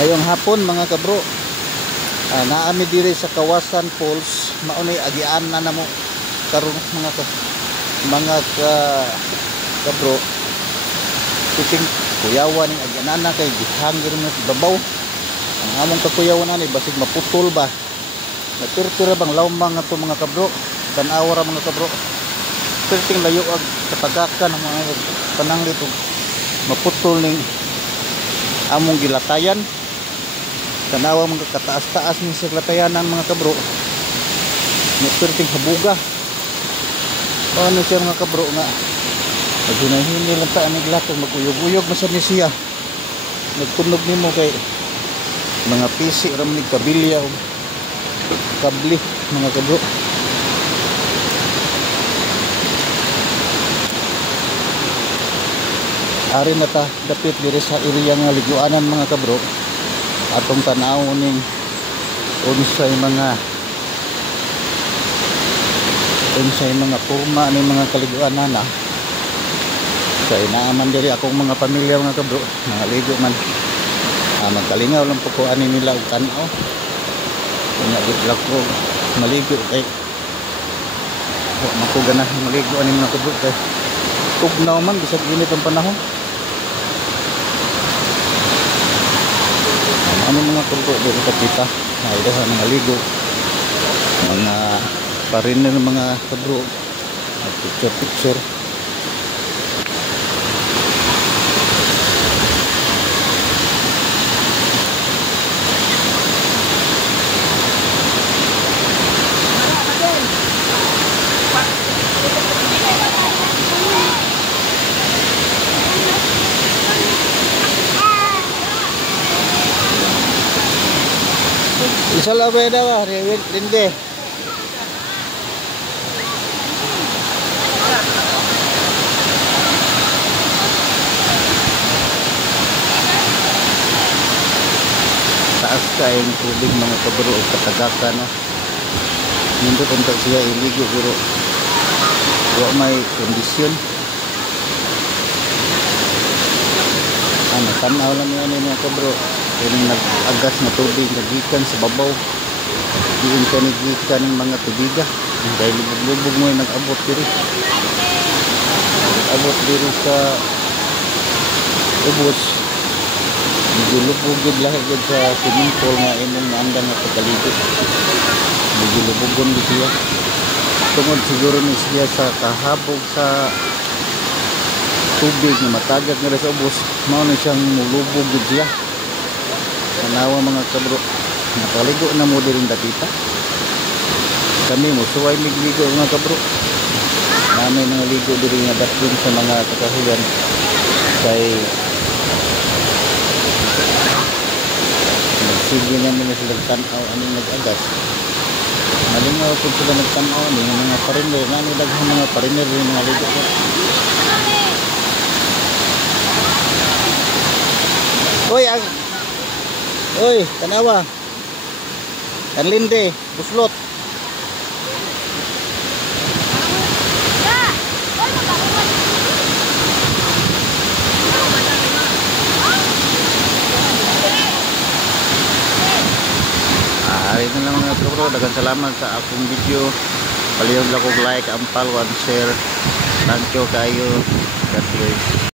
Ngayong hapon mga kabro, naami diri sa Kawasan Falls. Maunay agian na namo karon mga kabro. Kiting kuyawan ning agian na kay gihangir mo sa babaw. Ang among kakuyawan ani basig maputol ba. Natirtira bang lawmang ato mga kabro. Tan-awa ra mga kabro. Perting layo ag katagakan ang mga pananglit ug maputol ning among gilatayan. Tanawa mga kataas-taas ni sa latayanan mga kabro. Perting habuga. Paano siya mga kabro nga naghinahin lang ta anig lato maguyog-uyog masad ni siya. Nagtunog nimo kay mga pisi ra man kabilya o kabli mga kabro. Ari na ta dapit diri sa area nga liguanan mga kabro. Atong tanaw ning unsay mga porma ning mga kaliguanan na. Kay naaman diri akong mga pamilya mga kabro, mga ligo man. Magkalingaw lang po ko ani nila og tanaw. Kunya gid ko maligo kay mako ganah maligo ani mga kabro kay tugnaw man bisag init ang panahon. Ano mga kabro dito kita na ito mga ligo mga pariner mga kabro at picture isa la beda ba rinde taas kayong tubig mga kabro o katagakan no? Nindot unta siya iligo pero may kondisyon tanaw lang yan mga kabro. Yung nag-agas na tubig nagikan sa babaw diin ka nagikan ng mga tubiga dahil lubog mo yung nag-abot diri sa ubos medyo lubog lahat sa swimming pool nga imong naandang nga pagkaligo medyo lubogon di siya tungod siguro ni siya sa kahabog sa tubig na matagak nga sa ubos mao na siyang mulubog di siya. Tanawa mga kabro, nakaligo na mo din dapita. Kami mo suway ligo mga kabro. Namin mga ligo din nga dapat sa mga kakahuyan kay sige namin na silang tanaw anong nag-agas. Malingaw kung sila nagtanaw ng mga pariner, nani daghang mga pariner rin mga ligo ko. Oy, tanawa. Kanlinde, buslot. Hari na lang mga kabro, daghang salamat sa akong video. Palihog lang kog like, ampal, 1 share. Thank you kayo. God bless.